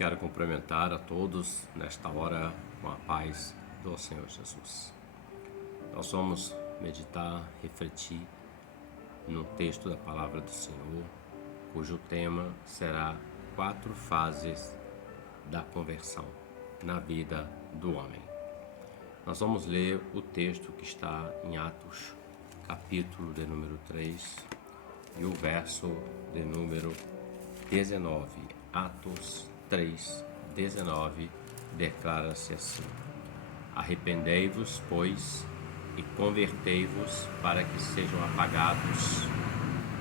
Quero cumprimentar a todos nesta hora com a paz do Senhor Jesus. Nós vamos meditar, refletir no texto da palavra do Senhor, cujo tema será 4 fases da conversão na vida do homem. Nós vamos ler o texto que está em Atos, capítulo de número 3 e o verso de número 19. Atos 3, 19 declara-se assim: Arrependei-vos, pois, e convertei-vos para que sejam apagados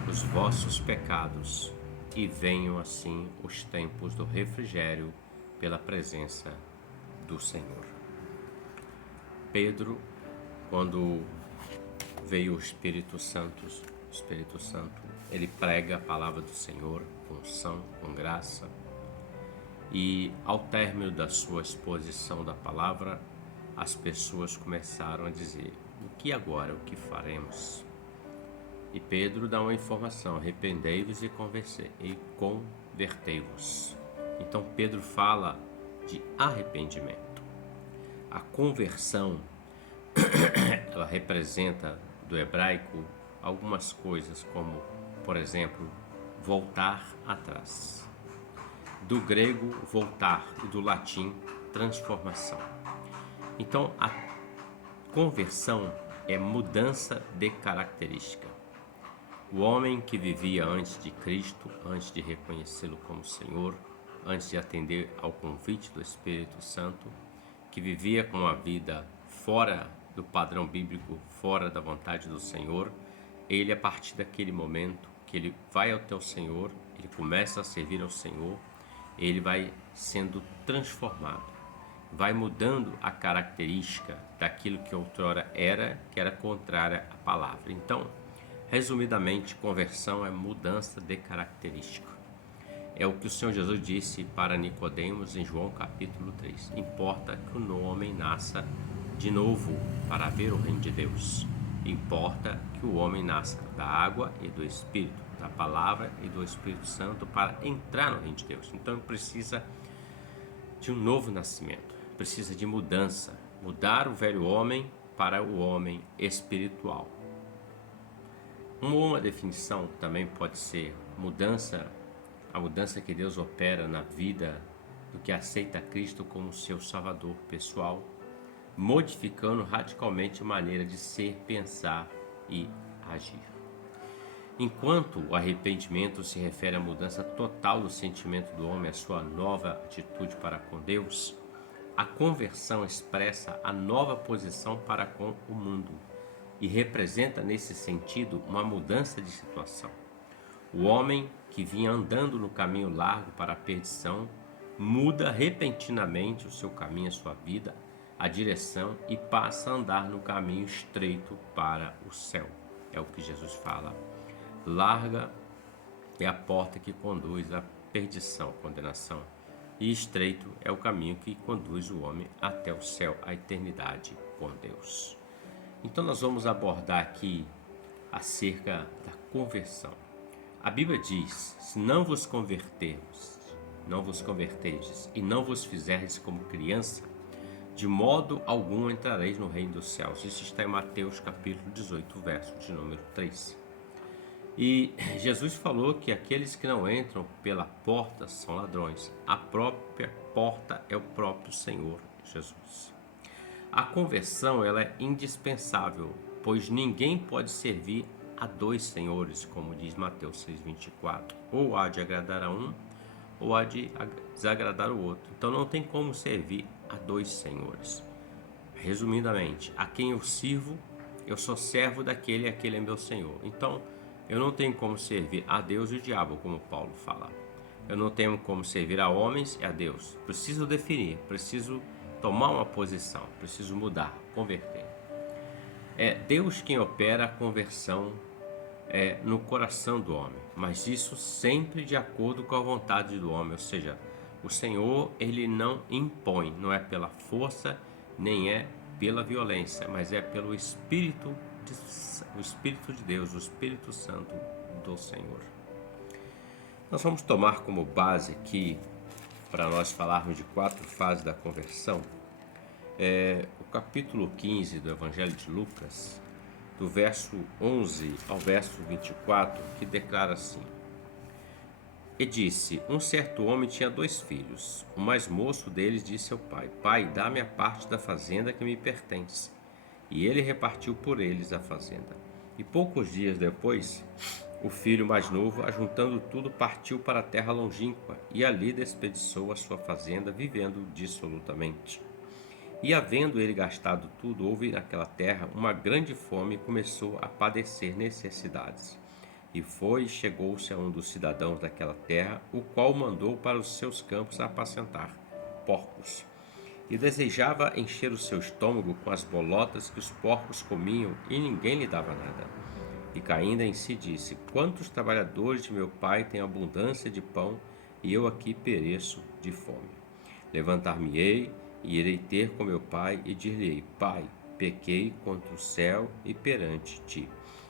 os vossos pecados e venham assim os tempos do refrigério pela presença do Senhor. Pedro, quando veio o Espírito Santo, ele prega a palavra do Senhor com unção, com graça, e ao término da sua exposição da palavra, as pessoas começaram a dizer: o que agora, o que faremos? E Pedro dá uma informação: arrependei-vos e convertei-vos. Então Pedro fala de arrependimento. A conversão, ela representa do hebraico algumas coisas, como, por exemplo, voltar atrás. Do grego, voltar, e do latim, transformação. Então, a conversão é mudança de característica. O homem que vivia antes de Cristo, antes de reconhecê-lo como Senhor, antes de atender ao convite do Espírito Santo, que vivia com uma vida fora do padrão bíblico, fora da vontade do Senhor, ele, a partir daquele momento que ele vai ao teu Senhor, ele começa a servir ao Senhor, ele vai sendo transformado, vai mudando a característica daquilo que outrora era, que era contrária à palavra. Então, resumidamente, conversão é mudança de característica. É o que o Senhor Jesus disse para Nicodemos em João capítulo 3. Importa que o homem nasça de novo para ver o reino de Deus. Importa que o homem nasça da água e do Espírito, da palavra e do Espírito Santo para entrar no reino de Deus. Então ele precisa de um novo nascimento, precisa de mudança, mudar o velho homem para o homem espiritual. Uma definição também pode ser a mudança que Deus opera na vida do que aceita Cristo como seu Salvador pessoal, modificando radicalmente a maneira de ser, pensar e agir. Enquanto o arrependimento se refere à mudança total do sentimento do homem, a sua nova atitude para com Deus, a conversão expressa a nova posição para com o mundo e representa nesse sentido uma mudança de situação. O homem que vinha andando no caminho largo para a perdição muda repentinamente o seu caminho, a sua vida, a direção, e passa a andar no caminho estreito para o céu. É o que Jesus fala. Larga é a porta que conduz à perdição, condenação, e estreito é o caminho que conduz o homem até o céu, a eternidade com Deus. Então nós vamos abordar aqui acerca da conversão. A Bíblia diz: se não vos converterdes e não vos fizerdes como criança, de modo algum entrareis no reino dos céus. Isso está em Mateus capítulo 18, verso de número 3. E Jesus falou que aqueles que não entram pela porta são ladrões. A própria porta é o próprio Senhor Jesus. A conversão, ela é indispensável, pois ninguém pode servir a 2 senhores, como diz Mateus 6,24. Ou há de agradar a um, ou há de desagradar o outro. Então não tem como servir a 2 senhores. Resumidamente, a quem eu sirvo, eu sou servo daquele e aquele é meu Senhor. Então, eu não tenho como servir a Deus e o diabo, como Paulo fala. Eu não tenho como servir a homens e a Deus. Preciso definir, preciso tomar uma posição, preciso mudar, converter. É Deus quem opera a conversão no coração do homem, mas isso sempre de acordo com a vontade do homem, ou seja, o Senhor, ele não impõe, não é pela força, nem é pela violência, mas é pelo Espírito de Deus, o Espírito Santo do Senhor. Nós vamos tomar como base aqui para nós falarmos de 4 fases da conversão, o capítulo 15 do Evangelho de Lucas, do verso 11 ao verso 24, que declara assim: E disse: Um certo homem tinha 2 filhos. O mais moço deles disse ao pai: Pai, dá-me a parte da fazenda que me pertence. E ele repartiu por eles a fazenda. E poucos dias depois, o filho mais novo, ajuntando tudo, partiu para a terra longínqua e ali desperdiçou a sua fazenda, vivendo dissolutamente. E havendo ele gastado tudo, houve naquela terra uma grande fome e começou a padecer necessidades. E chegou-se a um dos cidadãos daquela terra, o qual mandou para os seus campos apacentar porcos. E desejava encher o seu estômago com as bolotas que os porcos comiam, e ninguém lhe dava nada. E caindo em si disse: Quantos trabalhadores de meu pai têm abundância de pão, e eu aqui pereço de fome. Levantar-me-ei, e irei ter com meu pai, e dir-lhe-ei: Pai, pequei contra o céu e perante ti.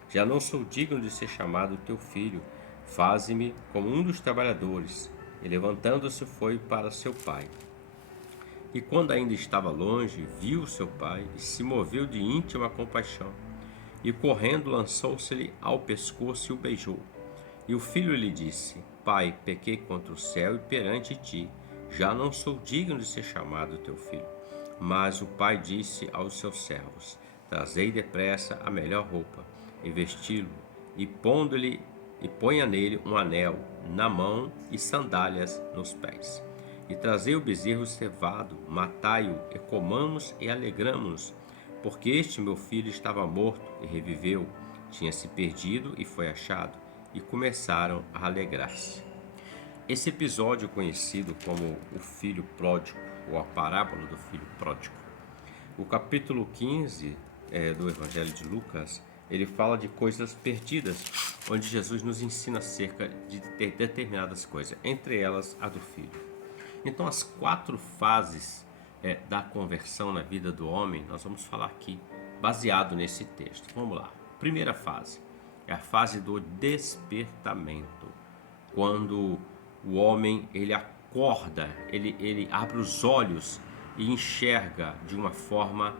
Já não sou digno de ser chamado teu filho, faze-me como um dos trabalhadores. E levantando-se foi para seu pai. E quando ainda estava longe, viu seu pai e se moveu de íntima compaixão. E correndo lançou-se-lhe ao pescoço e o beijou. E o filho lhe disse: Pai, pequei contra o céu e perante ti, já não sou digno de ser chamado teu filho. Mas o pai disse aos seus servos: Trazei depressa a melhor roupa, e vesti-lo, e ponha nele um anel na mão e sandálias nos pés. E trazei o bezerro cevado, matai-o, e comamos e alegramo-nos, porque este meu filho estava morto e reviveu, tinha se perdido e foi achado, e começaram a alegrar-se. Esse episódio conhecido como o filho pródigo, ou a parábola do filho pródigo. O capítulo 15 do Evangelho de Lucas, ele fala de coisas perdidas, onde Jesus nos ensina acerca de determinadas coisas, entre elas a do filho. Então, as 4 fases da conversão na vida do homem, nós vamos falar aqui, baseado nesse texto. Vamos lá. Primeira fase é a fase do despertamento, quando o homem ele acorda, ele abre os olhos e enxerga de uma forma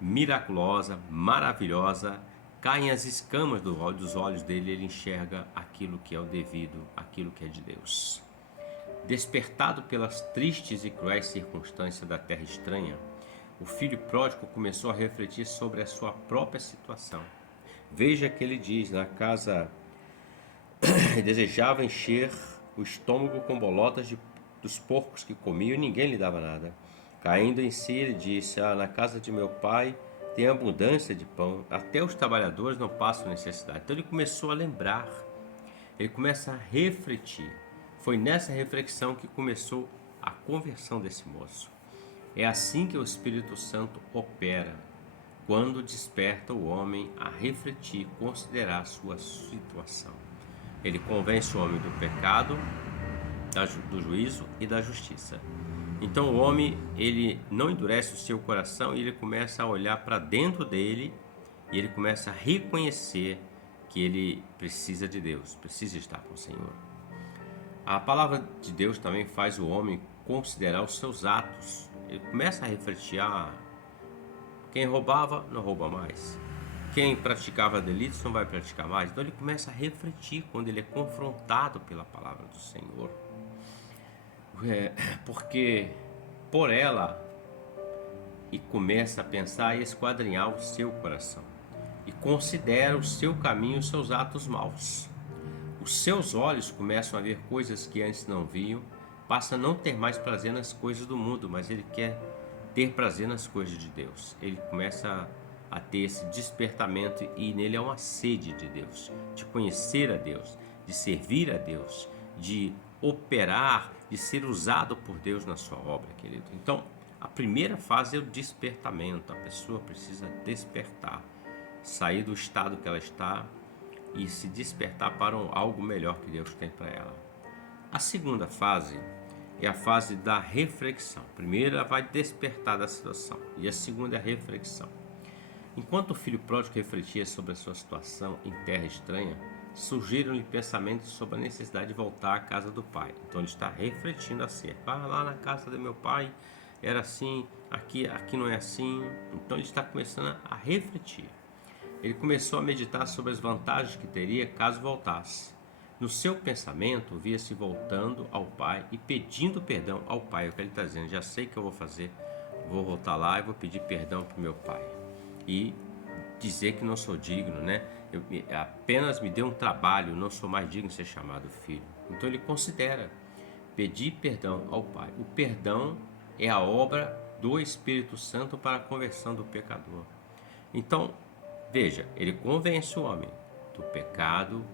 miraculosa, maravilhosa, caem as escamas dos olhos dele, ele enxerga aquilo que é o devido, aquilo que é de Deus. Despertado pelas tristes e cruéis circunstâncias da terra estranha, o filho pródigo começou a refletir sobre a sua própria situação. Veja que ele diz: na casa desejava encher o estômago com bolotas dos porcos que comiam e ninguém lhe dava nada. Caindo em si, ele disse: na casa de meu pai tem abundância de pão, até os trabalhadores não passam necessidade. Então ele começou a lembrar, ele começa a refletir. Foi nessa reflexão que começou a conversão desse moço. É assim que o Espírito Santo opera, quando desperta o homem a refletir, considerar a sua situação. Ele convence o homem do pecado, do juízo e da justiça. Então o homem, ele não endurece o seu coração e ele começa a olhar para dentro dele e ele começa a reconhecer que ele precisa de Deus, precisa estar com o Senhor. A palavra de Deus também faz o homem considerar os seus atos. Ele começa a refletir: quem roubava não rouba mais, quem praticava delitos não vai praticar mais. Então ele começa a refletir quando ele é confrontado pela palavra do Senhor, porque por ela, e começa a pensar e esquadrinhar o seu coração e considera o seu caminho e os seus atos maus. Os seus olhos começam a ver coisas que antes não viam, passa a não ter mais prazer nas coisas do mundo, mas ele quer ter prazer nas coisas de Deus. Ele começa a ter esse despertamento e nele é uma sede de Deus, de conhecer a Deus, de servir a Deus, de operar, de ser usado por Deus na sua obra, querido. Então, a primeira fase é o despertamento. A pessoa precisa despertar, sair do estado que ela está e se despertar para algo melhor que Deus tem para ela. A segunda fase é a fase da reflexão. Primeiro ela vai despertar da situação e a segunda é a reflexão. Enquanto o filho pródigo refletia sobre a sua situação em terra estranha, surgiram-lhe pensamentos sobre a necessidade de voltar à casa do pai. Então ele está refletindo acerca. Lá na casa do meu pai era assim, aqui não é assim. Então ele está começando a refletir. Ele começou a meditar sobre as vantagens que teria caso voltasse. No seu pensamento, via-se voltando ao pai e pedindo perdão ao pai. É o que ele está dizendo: já sei o que eu vou fazer, vou voltar lá e vou pedir perdão para o meu pai. E dizer que não sou digno, né? Apenas me deu um trabalho, não sou mais digno de ser chamado filho. Então ele considera pedir perdão ao pai. O perdão é a obra do Espírito Santo para a conversão do pecador. Então, veja, ele convence o homem do pecado,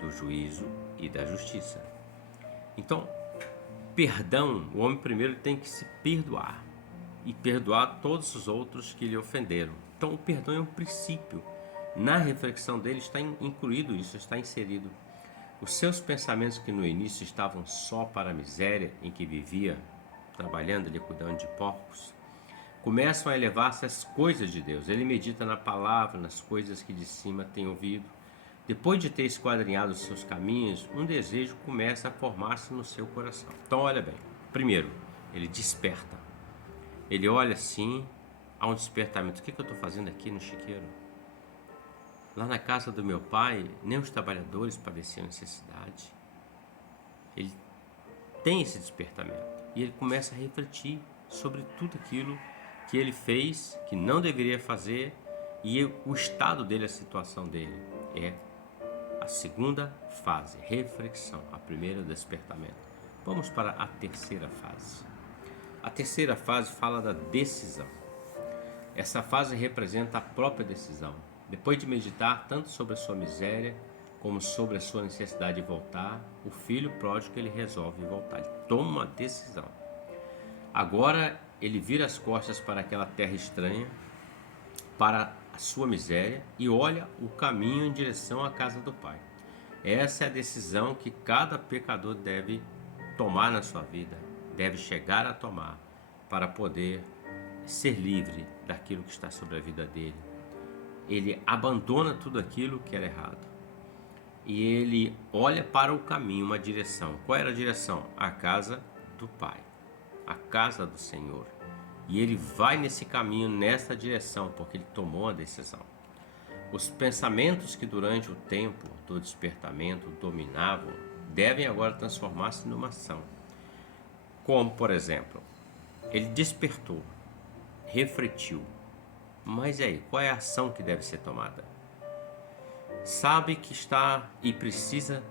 do juízo e da justiça. Então, perdão, o homem primeiro tem que se perdoar e perdoar todos os outros que lhe ofenderam. Então, o perdão é um princípio. Na reflexão dele está incluído isso, está inserido. Os seus pensamentos, que no início estavam só para a miséria em que vivia, trabalhando ali, cuidando de porcos, começam a elevar-se às coisas de Deus. Ele medita na palavra, nas coisas que de cima tem ouvido. Depois de ter esquadrinhado os seus caminhos, um desejo começa a formar-se no seu coração. Então, olha bem. Primeiro, ele desperta. Ele olha assim, há um despertamento. O que eu estou fazendo aqui no chiqueiro? Lá na casa do meu pai, nem os trabalhadores padeciam necessidade. Ele tem esse despertamento. E ele começa a refletir sobre tudo aquilo que ele fez, que não deveria fazer, e o estado dele, a situação dele. É a segunda fase, reflexão. A primeira, despertamento. Vamos para a terceira fase. A terceira fase fala da decisão. Essa fase representa a própria decisão. Depois de meditar tanto sobre a sua miséria como sobre a sua necessidade de voltar, o filho pródigo ele resolve voltar. Ele toma uma decisão. Agora ele vira as costas para aquela terra estranha, para a sua miséria, e olha o caminho em direção à casa do Pai. Essa é a decisão que cada pecador deve tomar na sua vida, deve chegar a tomar para poder ser livre daquilo que está sobre a vida dele. Ele abandona tudo aquilo que era errado e ele olha para o caminho, uma direção. Qual era a direção? A casa do Pai, a casa do Senhor. E ele vai nesse caminho, nessa direção, porque ele tomou a decisão. Os pensamentos que durante o tempo do despertamento dominavam devem agora transformar-se numa ação. Como, por exemplo, ele despertou, refletiu, mas aí, qual é a ação que deve ser tomada? Sabe que está e precisa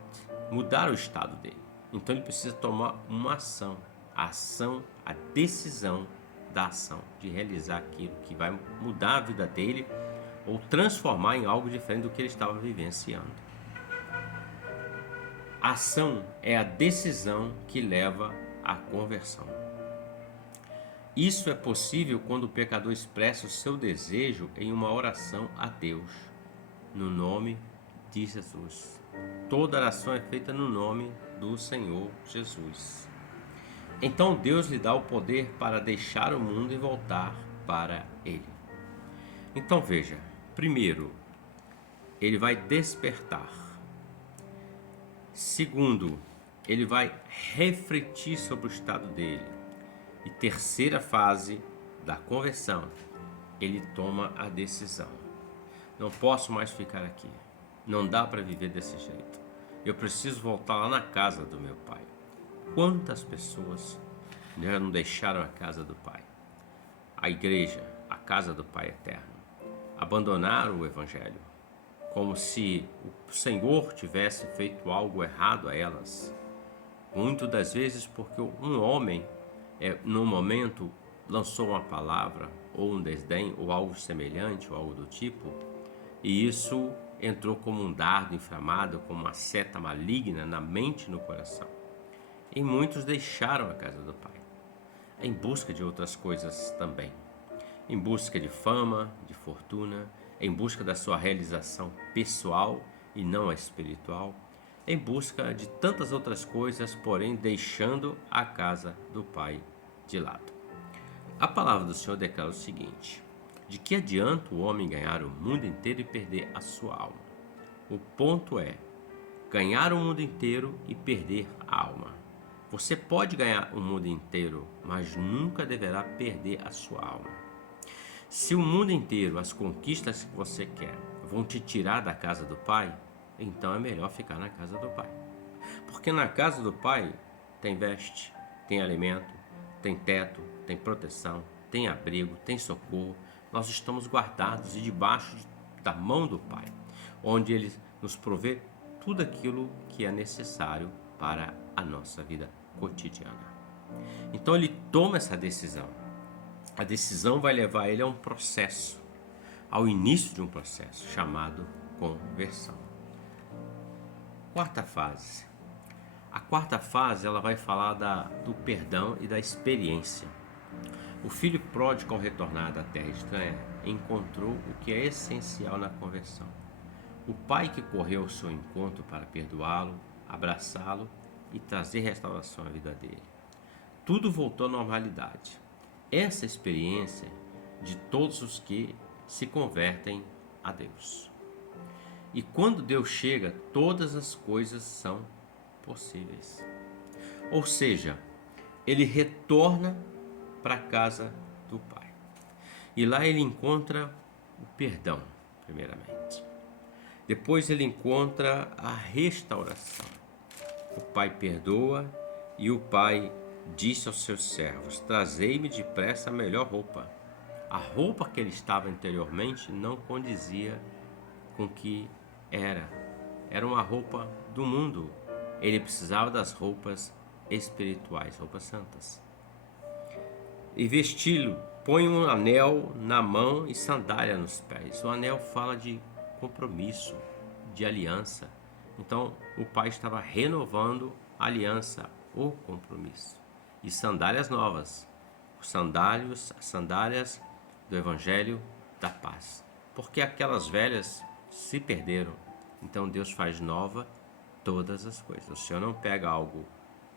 mudar o estado dele. Então ele precisa tomar uma ação. A ação, a decisão da ação, de realizar aquilo que vai mudar a vida dele ou transformar em algo diferente do que ele estava vivenciando. A ação é a decisão que leva à conversão. Isso é possível quando o pecador expressa o seu desejo em uma oração a Deus, no nome de Jesus. Toda oração é feita no nome do Senhor Jesus. Então Deus lhe dá o poder para deixar o mundo e voltar para Ele. Então veja, primeiro, ele vai despertar. Segundo, ele vai refletir sobre o estado dele. E terceira fase da conversão, ele toma a decisão. Não posso mais ficar aqui. Não dá para viver desse jeito. Eu preciso voltar lá na casa do meu pai. Quantas pessoas já não deixaram a casa do Pai? A igreja, a casa do Pai eterno. Abandonaram o Evangelho, como se o Senhor tivesse feito algo errado a elas. Muitas das vezes porque um homem, num momento, lançou uma palavra, ou um desdém, ou algo semelhante, ou algo do tipo, e isso entrou como um dardo inflamado, como uma seta maligna na mente e no coração. E muitos deixaram a casa do Pai, em busca de outras coisas também. Em busca de fama, de fortuna, em busca da sua realização pessoal e não a espiritual, em busca de tantas outras coisas, porém deixando a casa do Pai de lado. A palavra do Senhor declara o seguinte: de que adianta o homem ganhar o mundo inteiro e perder a sua alma? O ponto é ganhar o mundo inteiro e perder a alma. Você pode ganhar o mundo inteiro, mas nunca deverá perder a sua alma. Se o mundo inteiro, as conquistas que você quer, vão te tirar da casa do Pai, então é melhor ficar na casa do Pai. Porque na casa do Pai tem veste, tem alimento, tem teto, tem proteção, tem abrigo, tem socorro. Nós estamos guardados e debaixo da mão do Pai, onde Ele nos provê tudo aquilo que é necessário para a nossa vida cotidiana. Então ele toma essa decisão. A decisão vai levar ele a um processo, ao início de um processo chamado conversão. Quarta fase. A quarta fase ela vai falar do perdão e da experiência. O filho pródigo, ao retornar da terra estranha, encontrou o que é essencial na conversão. O pai que correu ao seu encontro para perdoá-lo, abraçá-lo e trazer restauração à vida dele. Tudo voltou à normalidade. Essa experiência de todos os que se convertem a Deus. E quando Deus chega, todas as coisas são possíveis. Ou seja, ele retorna para a casa do Pai. E lá ele encontra o perdão, primeiramente. Depois ele encontra a restauração. O Pai perdoa e o Pai disse aos seus servos: trazei-me depressa a melhor roupa. A roupa que ele estava anteriormente não condizia com o que era. Era uma roupa do mundo. Ele precisava das roupas espirituais, roupas santas. E vesti-lo, põe um anel na mão e sandália nos pés. O anel fala de compromisso, de aliança. Então o Pai estava renovando a aliança, o compromisso. E sandálias novas, sandálias do Evangelho da Paz. Porque aquelas velhas se perderam. Então Deus faz nova todas as coisas. O Senhor não pega algo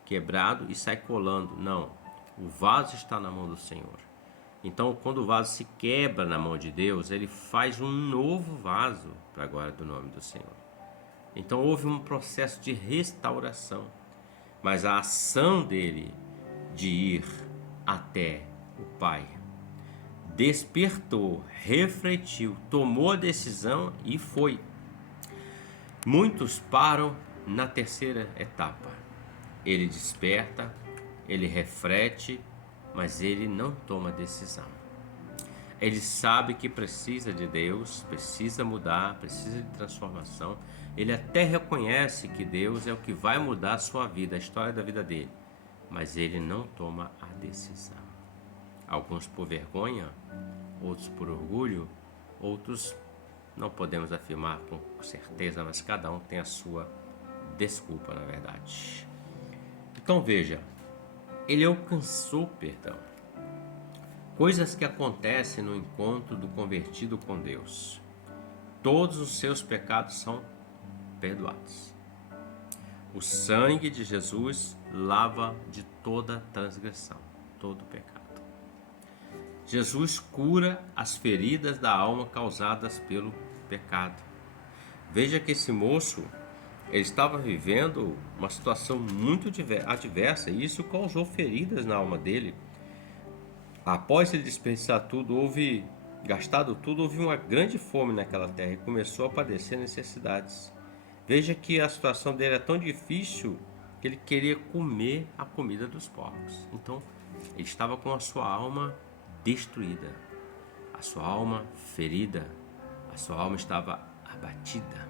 quebrado e sai colando. Não, o vaso está na mão do Senhor. Então quando o vaso se quebra na mão de Deus, Ele faz um novo vaso para a glória do nome do Senhor. Então houve um processo de restauração. Mas a ação dele de ir até o Pai despertou, refletiu, tomou a decisão e foi. Muitos param na terceira etapa. Ele desperta, ele reflete, mas ele não toma decisão. Ele sabe que precisa de Deus, precisa mudar, precisa de transformação. Ele até reconhece que Deus é o que vai mudar a sua vida, a história da vida dele. Mas ele não toma a decisão. Alguns por vergonha, outros por orgulho, outros não podemos afirmar com certeza, mas cada um tem a sua desculpa, na verdade. Então veja, ele alcançou perdão. Coisas que acontecem no encontro do convertido com Deus. Todos os seus pecados são perdoados. O sangue de Jesus lava de toda transgressão, todo pecado. Jesus cura as feridas da alma causadas pelo pecado. Veja que esse moço, ele estava vivendo uma situação muito adversa e isso causou feridas na alma dele. Após ele desperdiçar tudo, gastado tudo, houve uma grande fome naquela terra e começou a padecer necessidades. Veja que a situação dele é tão difícil que ele queria comer a comida dos porcos. Então, ele estava com a sua alma destruída, a sua alma ferida, a sua alma estava abatida.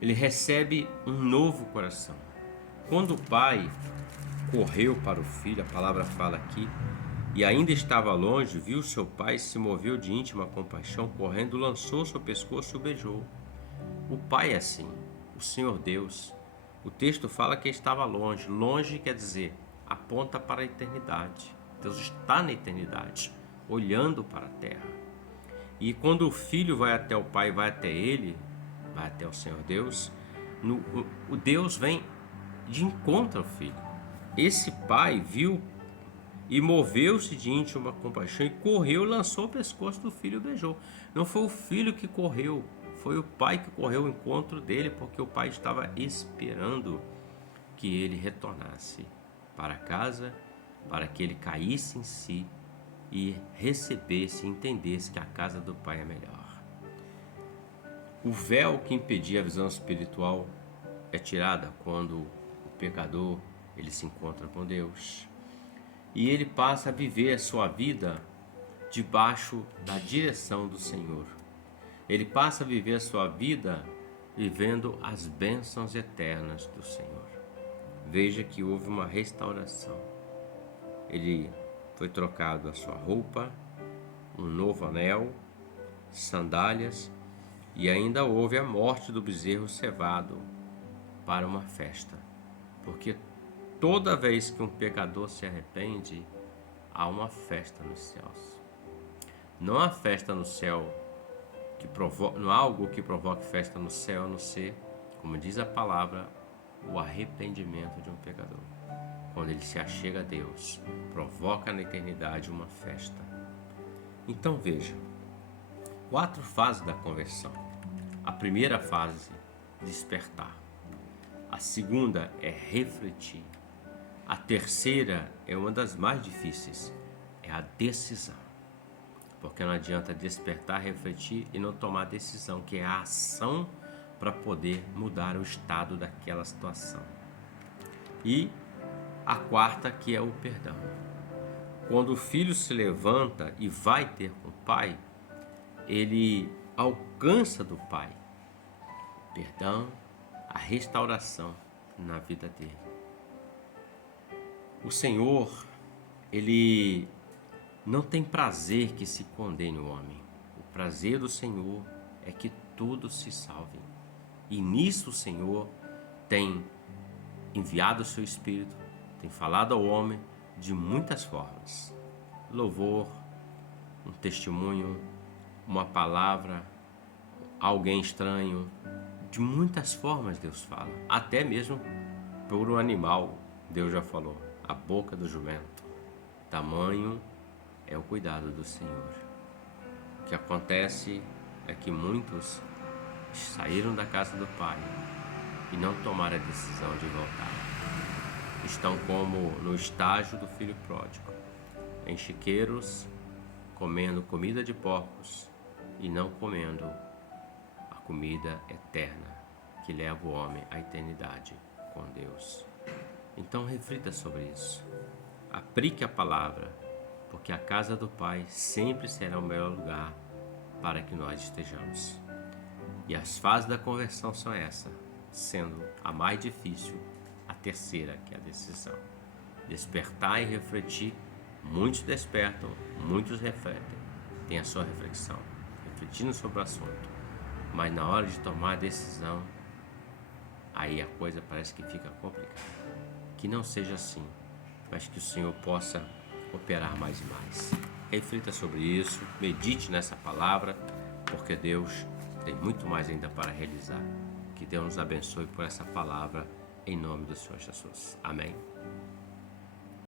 Ele recebe um novo coração. Quando o pai correu para o filho, a palavra fala aqui, e ainda estava longe, viu seu pai, se moveu de íntima compaixão, correndo, lançou seu pescoço e o beijou. O pai é assim, o Senhor Deus. O texto fala que estava longe. Longe quer dizer, aponta para a eternidade. Deus está na eternidade, olhando para a terra. E quando o filho vai até o pai, vai até ele, vai até o Senhor Deus, o Deus vem de encontro ao filho. Esse pai viu e moveu-se de íntima compaixão e correu, lançou o pescoço do filho e beijou. Não foi o filho que correu, Foi o pai que correu ao encontro dele, porque o pai estava esperando que ele retornasse para casa, para que ele caísse em si e recebesse e entendesse que a casa do pai é melhor. O véu que impedia a visão espiritual é tirada quando o pecador ele se encontra com Deus e ele passa a viver a sua vida debaixo da direção do Senhor. Ele passa a viver a sua vida vivendo as bênçãos eternas do Senhor. Veja que houve uma restauração. Ele foi trocado a sua roupa, um novo anel, sandálias, e ainda houve a morte do bezerro cevado para uma festa. Porque toda vez que um pecador se arrepende, há uma festa nos céus. Não há festa no céu não há algo que provoque festa no céu, a não ser, como diz a palavra, o arrependimento de um pecador. Quando ele se achega a Deus, provoca na eternidade uma festa. Então veja, 4 fases da conversão. A primeira fase, despertar. A segunda é refletir. A terceira é uma das mais difíceis, é a decisão. Porque não adianta despertar, refletir e não tomar decisão, que é a ação para poder mudar o estado daquela situação. E a quarta, que é o perdão. Quando o filho se levanta e vai ter com o pai, ele alcança do pai o perdão, a restauração na vida dele. O Senhor, ele não tem prazer que se condene o homem. O prazer do Senhor é que todos se salvem. E nisso o Senhor tem enviado o seu Espírito, tem falado ao homem de muitas formas. Louvor, um testemunho, uma palavra, alguém estranho. De muitas formas Deus fala. Até mesmo por um animal, Deus já falou. A boca do jumento. Tamanho é o cuidado do Senhor. O que acontece é que muitos saíram da casa do Pai e não tomaram a decisão de voltar. Estão como no estágio do filho pródigo, em chiqueiros, comendo comida de porcos e não comendo a comida eterna que leva o homem à eternidade com Deus. Então reflita sobre isso. Aplique a palavra, porque a casa do Pai sempre será o melhor lugar para que nós estejamos. E as fases da conversão são essas, sendo a mais difícil a terceira, que é a decisão. Despertar e refletir. Muitos despertam, muitos refletem, tem a sua reflexão, refletindo sobre o assunto. Mas na hora de tomar a decisão, aí a coisa parece que fica complicada. Que não seja assim, mas que o Senhor possa operar mais e mais. Reflita sobre isso, medite nessa palavra, porque Deus tem muito mais ainda para realizar. Que Deus nos abençoe por essa palavra, em nome do Senhor Jesus. Amém.